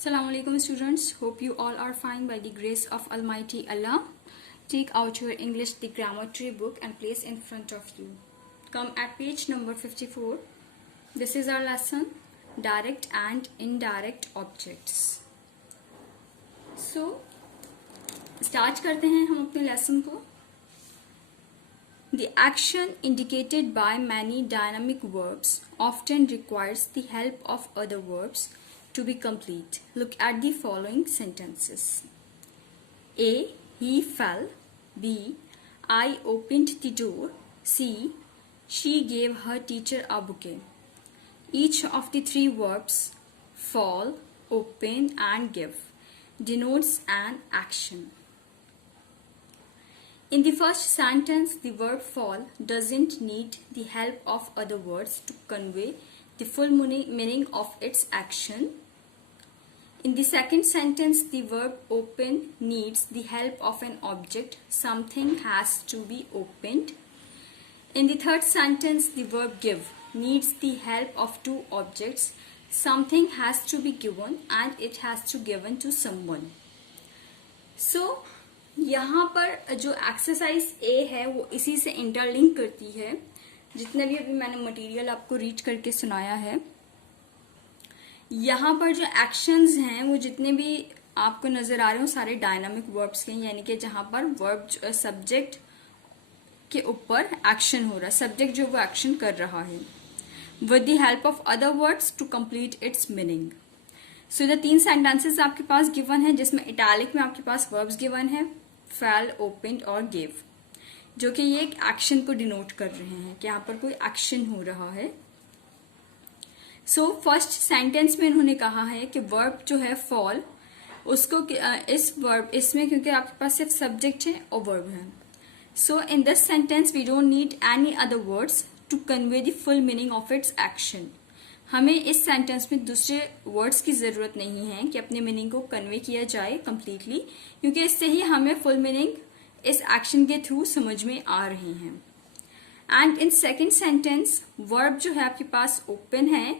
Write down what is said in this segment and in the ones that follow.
Assalamu alaikum students. Hope you all are fine by the grace of Almighty Allah. Take out your English the Grammatry book and place in front of you. Come at page number 54. This is our lesson, direct and indirect objects. So, start करते हैं हम अपने lesson को. The action indicated by many dynamic verbs often requires the help of other verbs to be complete. Look at the following sentences. A. He fell. B. I opened the door. C. She gave her teacher a bouquet. Each of the three verbs fall, open and give denotes an action. In the first sentence, the verb fall doesn't need the help of other words to convey the full meaning of its action. In the second sentence, the verb open needs the help of an object. Something has to be opened. In the third sentence, the verb give needs the help of two objects. Something has to be given and it has to given to someone. So, यहाँ पर जो exercise ए है वो इसी से interlink करती है. जितने भी अभी मैंने मटेरियल आपको रीड करके सुनाया है, यहाँ पर जो एक्शंस हैं वो जितने भी आपको नजर आ रहे हो सारे डायनामिक वर्ब्स के, यानी कि जहां पर वर्ब सब्जेक्ट के ऊपर एक्शन हो रहा है, सब्जेक्ट जो वो एक्शन कर रहा है with the help of other words to complete its meaning. So the तीन सेंटेंसेस आपके पास गिवन है, जिसमें इटैलिक में आपके पास वर्ब्स गिवन है, फेल, ओपनड और गिव, जो कि ये एक एक्शन को डिनोट कर रहे हैं कि यहाँ पर कोई एक्शन हो रहा है. सो फर्स्ट सेंटेंस में इन्होंने कहा है कि वर्ब जो है फॉल, उसको इस वर्ब इसमें क्योंकि आपके पास सिर्फ सब्जेक्ट है और वर्ब है, so in this sentence we don't need any other words to convey the full meaning of its action. हमें इस सेंटेंस में दूसरे वर्ड्स की जरूरत नहीं है कि अपने मीनिंग को कन्वे किया जाए कंप्लीटली, क्योंकि इससे ही हमें फुल मीनिंग इस एक्शन के थ्रू समझ में आ रही है. And in second sentence verb जो है आपके पास ओपन है,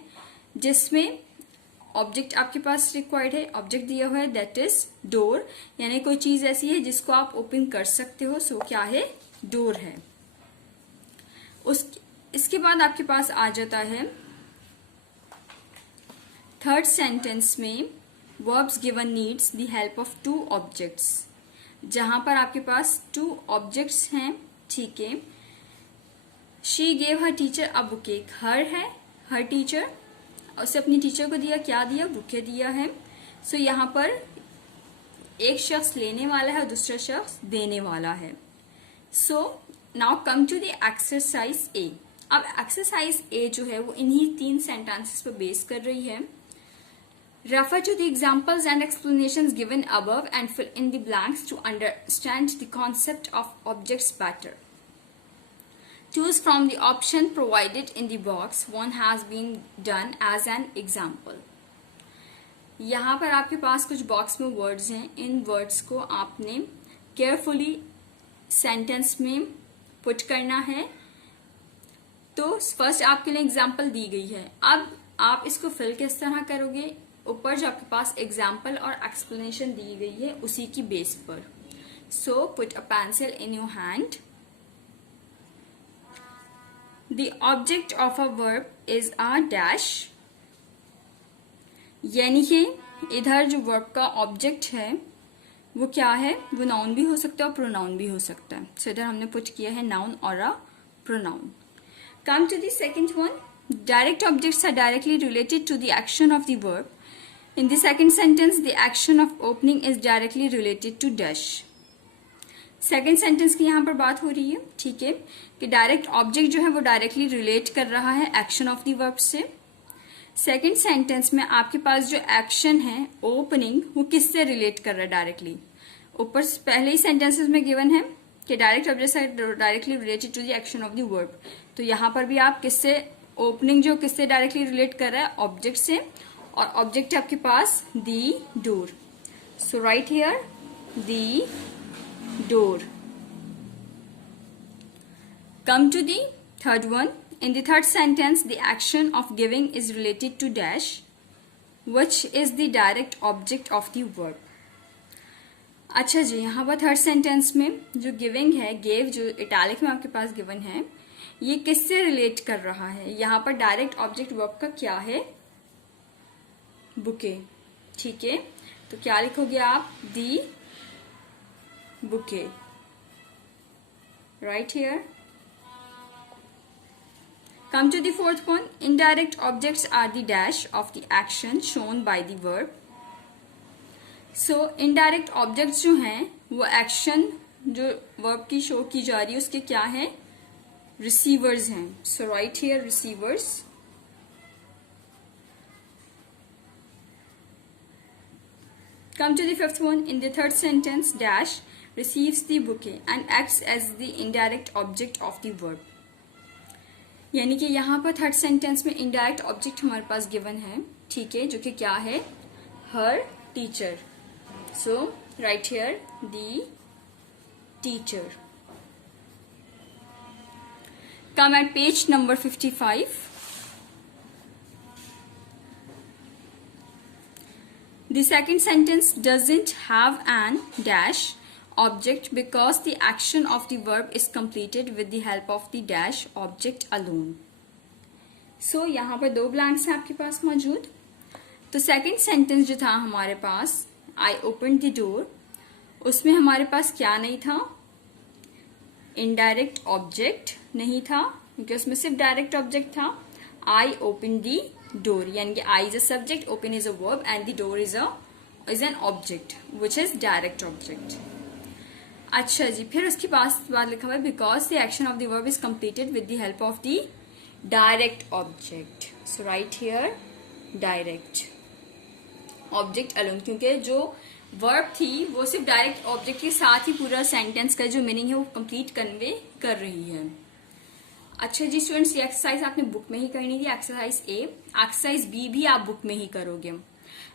जिसमें ऑब्जेक्ट आपके पास रिक्वायर्ड है, ऑब्जेक्ट दिया हुआ है दैट इज डोर, यानी कोई चीज ऐसी है जिसको आप ओपन कर सकते हो. सो क्या है? डोर है. इसके बाद आपके पास आ जाता है थर्ड सेंटेंस में verbs given needs the help of two objects, जहां पर आपके पास टू ऑब्जेक्ट्स हैं. ठीक है. She gave her teacher a bouquet, her है हर टीचर, उसे अपनी टीचर को दिया, क्या दिया? बुके दिया है. सो यहाँ पर एक शख्स लेने वाला है और दूसरा शख्स देने वाला है. So now come to the exercise A. अब एक्सरसाइज ए जो है वो इन्हीं तीन सेंटेंसेस पर बेस कर रही है. Refer to the examples and explanations given above and fill in the blanks to understand the concept of objects better. Choose from the option provided in the box. One has been done as an example. यहाँ पर आपके पास कुछ box में words हैं. इन words को आपने carefully sentence में put करना है. तो फर्स्ट आपके लिए एग्जाम्पल दी गई है. अब आप इसको फिल किस तरह करोगे? ऊपर जो आपके पास एग्जाम्पल और एक्सप्लेनेशन दी गई है उसी की बेस पर. So put a pencil in your hand. The object of a verb is a dash, यानी कि इधर जो वर्ब का ऑब्जेक्ट है वो क्या है? वो नाउन भी हो सकता है और प्रोनाउन भी हो सकता है. सो इधर हमने पुट किया है नाउन और a pronoun. Come to the second one. Direct objects are directly related to the action of the verb. In the second sentence the action of opening is directly related to dash. Second sentence की यहाँ पर बात हो रही है. ठीक है, कि डायरेक्ट ऑब्जेक्ट जो है वो डायरेक्टली रिलेट कर रहा है एक्शन ऑफ द वर्ब से. सेकेंड सेंटेंस में आपके पास जो एक्शन है ओपनिंग, वो किससे रिलेट कर रहा है? डायरेक्टली. ऊपर पहले ही सेंटेंसेस में गिवन है कि direct objects are directly related to the action of the verb. तो यहाँ पर भी आप किससे, ओपनिंग जो किससे डायरेक्टली रिलेट कर रहा है? ऑब्जेक्ट से. और ऑब्जेक्ट है आपके पास the door. So write here the door. Come to the third one. In the third sentence, the action of giving is related to dash. which is the direct object of the verb. अच्छा जी, यहाँ पर third sentence में जो giving है, gave जो italic में आपके पास गिवन है, ये किससे रिलेट कर रहा है? यहाँ पर डायरेक्ट ऑब्जेक्ट वर्ब का क्या है? बुके. ठीक है, तो क्या लिखोगे आप? The bouquet. Write here. Come to the fourth one. Indirect objects are the dash of the action shown by the verb. So indirect objects जो हैं वो action जो verb की show की जा रही है उसके क्या है? Receivers हैं. So right here receivers. Come to the fifth one. In the third sentence, dash receives the bouquet and acts as the indirect object of the verb. यानी कि यहाँ पर थर्ड सेंटेंस में इनडायरेक्ट ऑब्जेक्ट हमारे पास given है. ठीक है, जो कि क्या है? Her teacher. So write here the teacher. Come at page number 55. The second sentence doesn't have an dash object because the action of the verb is completed with the help of the dash object alone. So यहाँ पर दो blanks हैं आपके पास मौजूद. तो second sentence जो था हमारे पास, I opened the door, उसमें हमारे पास क्या नहीं था? इनडायरेक्ट ऑब्जेक्ट नहीं था, क्योंकि उसमें सिर्फ डायरेक्ट ऑब्जेक्ट था. I opened the door, यानी कि I is a subject, open is a verb and the door is an object which is direct object. अच्छा जी, फिर उसके बाद लिखा हुआ है because the action of the verb is completed with the help of the direct object. So write here direct object alone, क्योंकि जो verb थी वो सिर्फ डायरेक्ट ऑब्जेक्ट के साथ ही पूरा सेंटेंस का जो मीनिंग है वो कंप्लीट कन्वे कर रही है. अच्छा जी स्टूडेंट्स, ये एक्सरसाइज आपने बुक में ही करनी थी, एक्सरसाइज ए. एक्सरसाइज बी भी आप बुक में ही करोगे.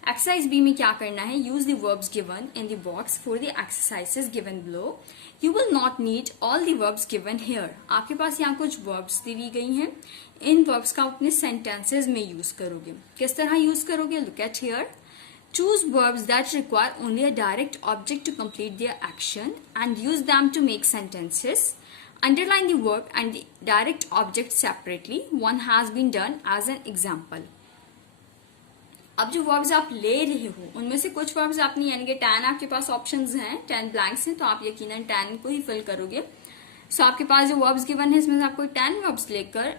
एक्सरसाइज बी में क्या करना है? Use the verbs given in the box for the exercises given below. You will not need all the verbs given here. आपके पास यहाँ कुछ वर्ब्स दी गई हैं, इन वर्ब्स का अपने सेंटेंसेस में यूज करोगे. किस तरह यूज करोगे? Look at here. Choose verbs that require only a direct object to complete their action and use them to make sentences. Underline the verb and the direct object separately. One has been done as an example. अब जो verbs आप ले रहे हो उनमें से कुछ verbs आपने, यानी कि 10 आपके पास ऑप्शंस हैं, 10 ब्लैंक्स हैं, तो आप यकीनन 10 को ही फिल करोगे. सो आपके पास जो वर्ब्स गिवन है इसमें से आपको 10 वर्ब्स लेकर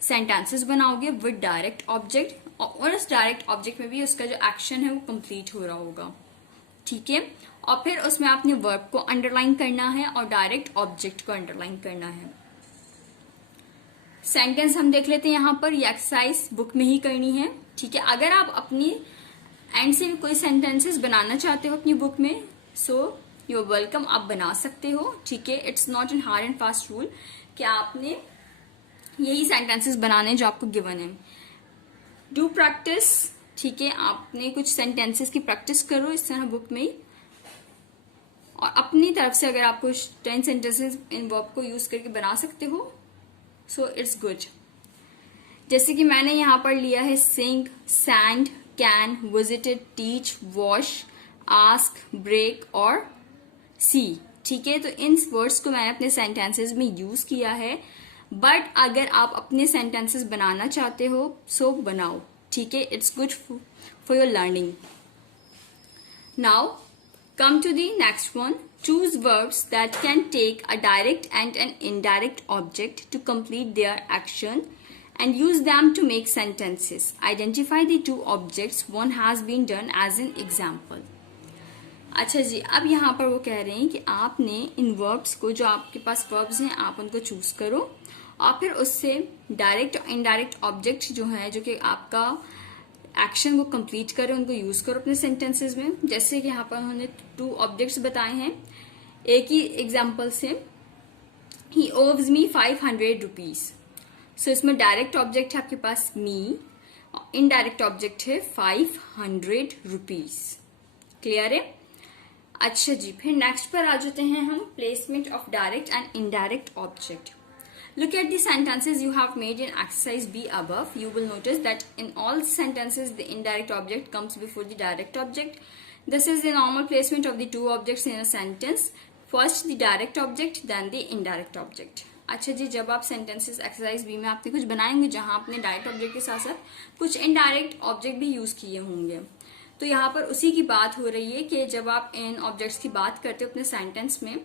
सेंटेंसेस बनाओगे विद डायरेक्ट ऑब्जेक्ट, और उस डायरेक्ट ऑब्जेक्ट में भी उसका जो एक्शन है वो कंप्लीट हो रहा होगा. ठीक है, और फिर उसमें आपने वर्ब को अंडरलाइन करना है और डायरेक्ट ऑब्जेक्ट को अंडरलाइन करना है. सेंटेंस हम देख लेते हैं यहाँ पर. ये एक्सरसाइज बुक में ही करनी है. ठीक है, अगर आप अपनी एंड से कोई सेंटेंसेस बनाना चाहते हो अपनी बुक में, सो यू आर वेलकम, आप बना सकते हो. ठीक है, it's not an hard and fast rule कि आपने यही सेंटेंसेस बनाने जो आपको गिवन है. Do practice. ठीक है, आपने कुछ सेंटेंसेस की प्रैक्टिस करो इस तरह बुक में ही, और अपनी तरफ से अगर आप कुछ 10 सेंटेंसेस इन वर्ब को यूज करके बना सकते हो, सो इट्स गुड. जैसे कि मैंने यहाँ पर लिया है sing, send, can, visited, teach, wash, ask, break और सी. ठीक है, तो इन वर्ड्स को मैंने अपने सेंटेंसेस में यूज किया है, बट अगर आप अपने सेंटेंसेस बनाना चाहते हो सो बनाओ. ठीक है, it's good for your learning. Now come to the next one. Choose verbs that can take a direct and an indirect object to complete their action and use them to make sentences. Identify the two objects. One has been done as an example. अच्छा जी, अब यहाँ पर वो कह रहे हैं कि आपने इन verbs को, जो आपके पास verbs हैं, आप उनको चूज करो और फिर उससे डायरेक्ट और इनडायरेक्ट ऑब्जेक्ट जो है, जो कि आपका एक्शन को कंप्लीट करें, उनको यूज करो अपने सेंटेंसेस में. जैसे कि यहाँ पर उन्होंने 2 ऑब्जेक्ट्स बताए हैं. एक ही एग्जांपल से, ही ओव्स मी 500 रुपीज. सो इसमें डायरेक्ट ऑब्जेक्ट है आपके पास मी, इनडायरेक्ट ऑब्जेक्ट है 500 रुपीज. क्लियर है? अच्छा जी, फिर नेक्स्ट पर आ जाते हैं हम, placement of direct and indirect object. Look at the sentences you have made in exercise B above. You will notice that in all sentences the indirect object comes before the direct object. This is the normal placement of the two objects in a sentence. First the direct object, then the indirect object. अच्छा जी, जब आप sentences exercise B में आपने कुछ बनाएंगे जहां आपने direct object के साथ साथ कुछ इनडायरेक्ट ऑब्जेक्ट भी यूज किए होंगे, तो यहाँ पर उसी की बात हो रही है कि जब आप इन ऑब्जेक्ट्स की बात करते हो अपने सेंटेंस में,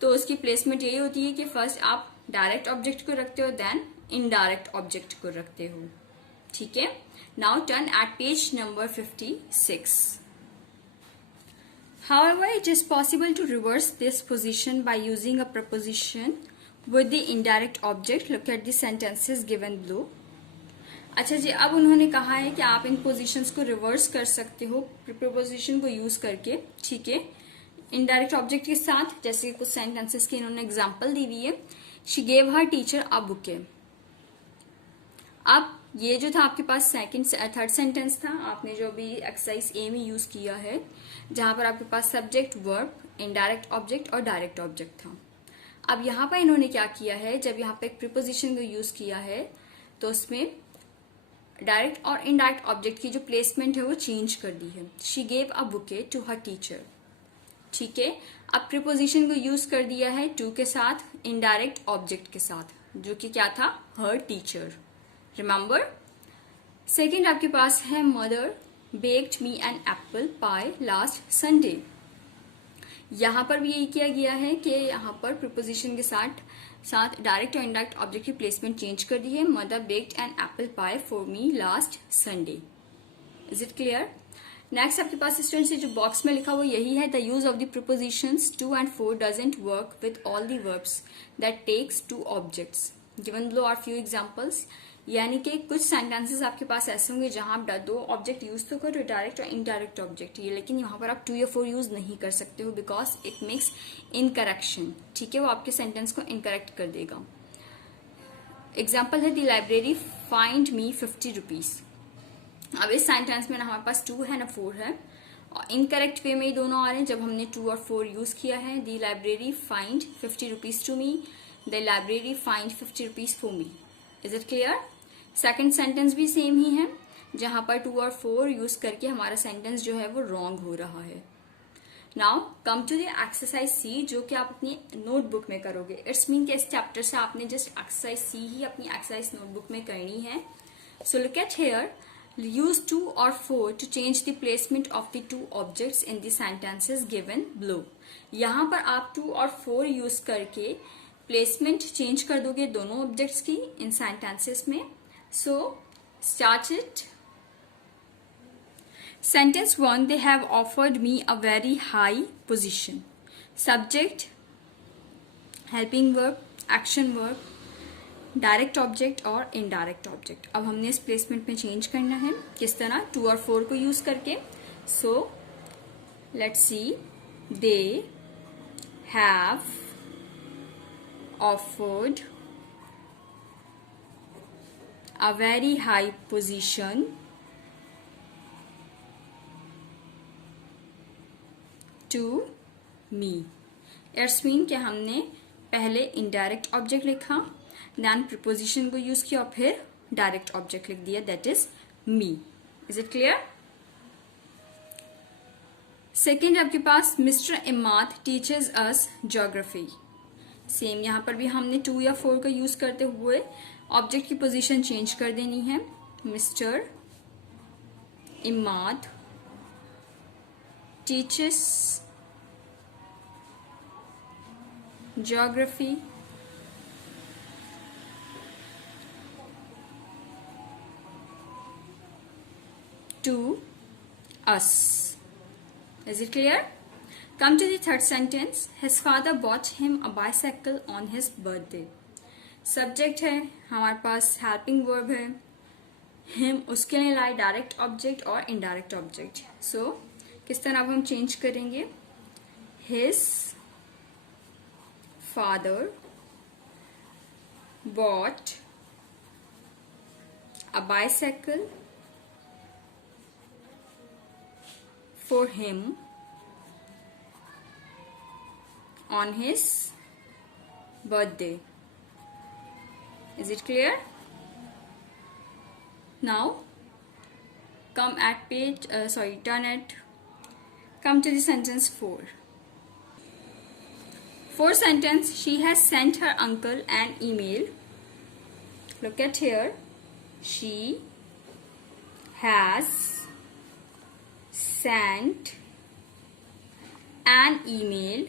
तो उसकी प्लेसमेंट यही होती है कि फर्स्ट आप डायरेक्ट ऑब्जेक्ट को रखते हो, देन इनडायरेक्ट ऑब्जेक्ट को रखते हो. ठीक है. Now turn eight page number 56. However, it is possible to reverse this position by using a preposition with the indirect object. Look at the sentences given below. अच्छा जी, अब उन्होंने कहा है कि आप इन पोजीशंस को रिवर्स कर सकते हो प्रीपोजिशन को यूज करके. ठीक है. इनडायरेक्ट ऑब्जेक्ट के साथ, जैसे कुछ सेंटेंसेस की इन्होंने एग्जांपल दी हुई है. She gave her teacher a bouquet. अब ये जो था आपके पास थर्ड सेंटेंस था, आपने जो भी एक्सरसाइज ए में यूज किया है, जहां पर आपके पास सब्जेक्ट, वर्ब, इनडायरेक्ट ऑब्जेक्ट और डायरेक्ट ऑब्जेक्ट था. अब यहाँ पर इन्होंने क्या किया है, जब यहाँ पे एक प्रीपोजिशन को यूज किया है तो उसमें डायरेक्ट और इनडायरेक्ट ऑब्जेक्ट की जो प्लेसमेंट है वो चेंज कर दी है. She gave a bouquet to her teacher. ठीक है. अब प्रीपोजिशन को यूज कर दिया है टू के साथ, इनडायरेक्ट ऑब्जेक्ट के साथ, जो कि क्या था, हर टीचर. रिमेंबर. सेकेंड आपके पास है mother baked me an apple pie last Sunday. यहां पर भी यही किया गया है कि यहां पर प्रीपोजिशन के साथ डायरेक्ट और इनडायरेक्ट ऑब्जेक्ट की प्लेसमेंट चेंज कर दी है. Mother baked an apple pie for me last Sunday. Is it clear? Next आपके पास स्टूडेंट से जो बॉक्स में लिखा हुआ यही है. The use of the prepositions 2 and 4 doesn't work with all the verbs that takes 2 objects. Given below are few examples. यानी कि कुछ सेंटेंसेस आपके पास ऐसे होंगे जहां आप 2 ऑब्जेक्ट यूज तो करो, डायरेक्ट और इनडायरेक्ट ऑब्जेक्ट, लेकिन यहाँ पर आप 2 या 4 यूज नहीं कर सकते हो बिकॉज इट मेक्स इनकरेक्शन. ठीक है. वो आपके सेंटेंस को इनकरेक्ट कर देगा. एग्जाम्पल है the library find me 50 rupees. अब इस सेंटेंस में ना हमारे पास 2 है ना 4 है, और इनकरेक्ट वे में ही दोनों आ रहे हैं जब हमने 2 और 4 यूज किया है. The library find 50 rupees to me. The library find 50 rupees for me. Is it clear? Second sentence भी सेम ही है, जहां पर 2 और 4 यूज करके हमारा सेंटेंस जो है वो रॉन्ग हो रहा है. Now come to the exercise C, जो कि आप अपनी नोटबुक में करोगे. इट्स मीन के इस चैप्टर से आपने जस्ट एक्सरसाइज सी ही अपनी एक्सरसाइज नोटबुक में करनी है. So look at here. use 2 or 4 to change the placement of the 2 objects in the sentences given below. यहाँ पर आप 2 और 4 यूज करके प्लेसमेंट चेंज कर दोगे दोनों ऑब्जेक्ट्स की इन सेंटेंसेस में. So start it. Sentence 1. They have offered me a very high position. Subject, helping verb, action verb, direct object और इनडायरेक्ट ऑब्जेक्ट. अब हमने इस प्लेसमेंट में चेंज करना है. किस तरह? 2 और 4 को यूज करके. So let's see. They have offered a very high position to me. It's mean कि हमने पहले इनडायरेक्ट ऑब्जेक्ट लिखा, देन प्रीपोजिशन को यूज किया और फिर डायरेक्ट ऑब्जेक्ट लिख दिया, that is me. Is it clear? Second आपके पास mister Imad teachers us geography. Same यहां पर भी हमने 2 या 4 का यूज करते हुए ऑब्जेक्ट की पोजीशन चेंज कर देनी है. Mister Imad teachers geography to us. Is it clear? Come to the third sentence. His father bought him a bicycle on his birthday. Subject है हमारे पास, helping verb है, him उसके लिए लाए डायरेक्ट ऑब्जेक्ट और इनडायरेक्ट ऑब्जेक्ट. सो किस तरह अब हम चेंज करेंगे? His father bought a bicycle for him on his birthday. Is it clear? Now come at page come to the sentence 4. Fourth sentence, she has sent her uncle an email. Look at here. She has sent an email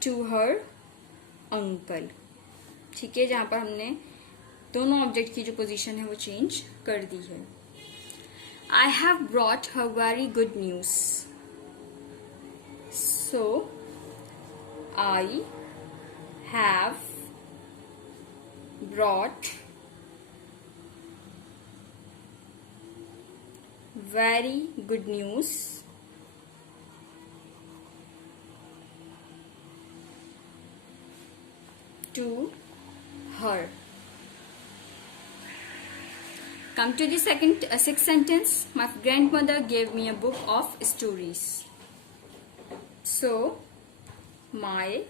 to her uncle. ठीक है, जहां पर हमने दोनों object की जो position है वो चेंज कर दी है. I have brought her very good news. So I have brought very good news to her. Come to the sixth sentence. My grandmother gave me a book of stories. So my,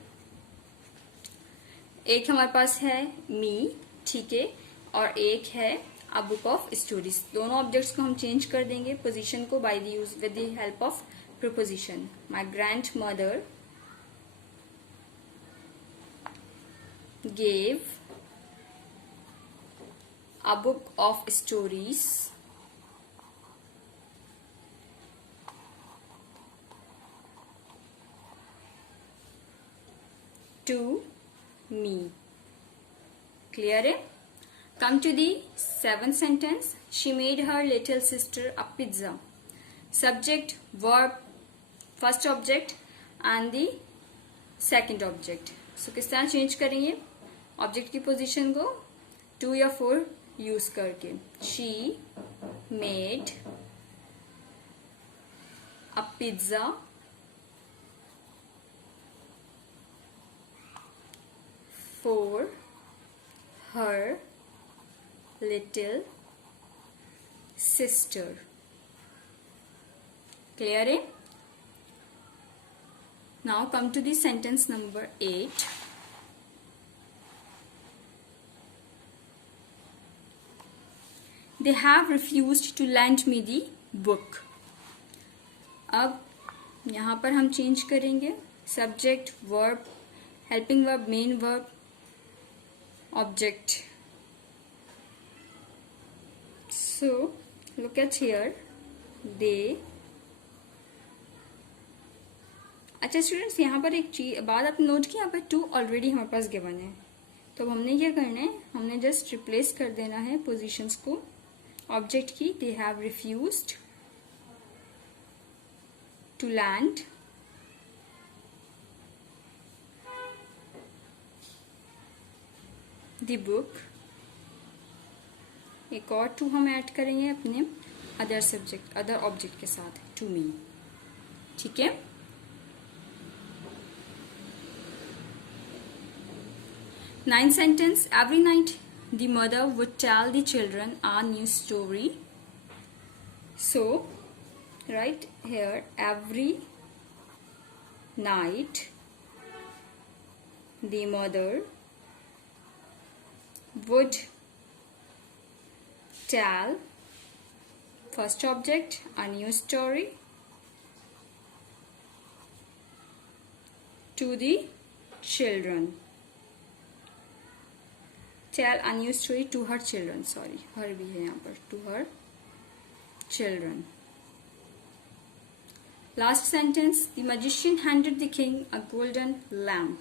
एक हमारे पास है me, ठीक है, और एक है a book of stories. दोनों objects को हम चेंज कर देंगे पोजीशन को by the use with the help of preposition. My grandmother gave a book of stories to me. Clear it? Come to the seventh sentence. She made her little sister a pizza. Subject, verb, first object and the second object. So किस तरह change करेंगे object की position को 2 या 4 use करके. She made a pizza for her little sister. Clear it? Now come to the sentence number 8. They have refused to lend me the book. अब यहाँ पर हम चेंज करेंगे subject, verb, helping verb, main verb, object. So look at here. They. अच्छा students, यहाँ पर एक बात आपने नोट की, यहाँ पर 2 ऑलरेडी हमारे पास गिवन है. तो हमने क्या करना है, हमने जस्ट रिप्लेस कर देना है पोजीशंस को ऑब्जेक्ट की. They have refused to lend the book. एक और 2 हम ऐड करेंगे अपने अदर सब्जेक्ट, अदर ऑब्जेक्ट के साथ, टू मी. ठीक है. Ninth sentence. Every night the mother would tell the children a new story. So right here, every night the mother would tell, first object, a new story to the children. Tell a new story to her children. Sorry, her भी है यहाँ पर, to her children. Last sentence. The magician handed the king a golden lamp.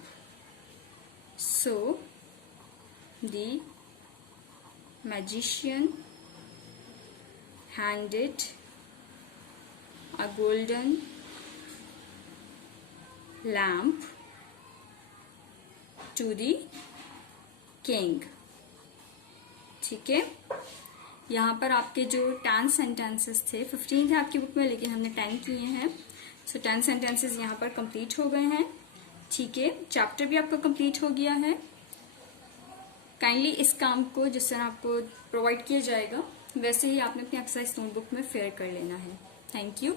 So the magician handed a golden lamp to the king. ठीक है. यहाँ पर आपके जो 10 सेंटेंसेस थे, 15 थे आपकी बुक में, लेकिन हमने 10 किए हैं. सो 10 सेंटेंसेस यहाँ पर कंप्लीट हो गए हैं. ठीक है. चैप्टर भी आपका कंप्लीट हो गया है. काइंडली इस काम को जिस तरह आपको प्रोवाइड किया जाएगा वैसे ही आपने अपनी एक्सरसाइज नोटबुक में फेयर कर लेना है. Thank you.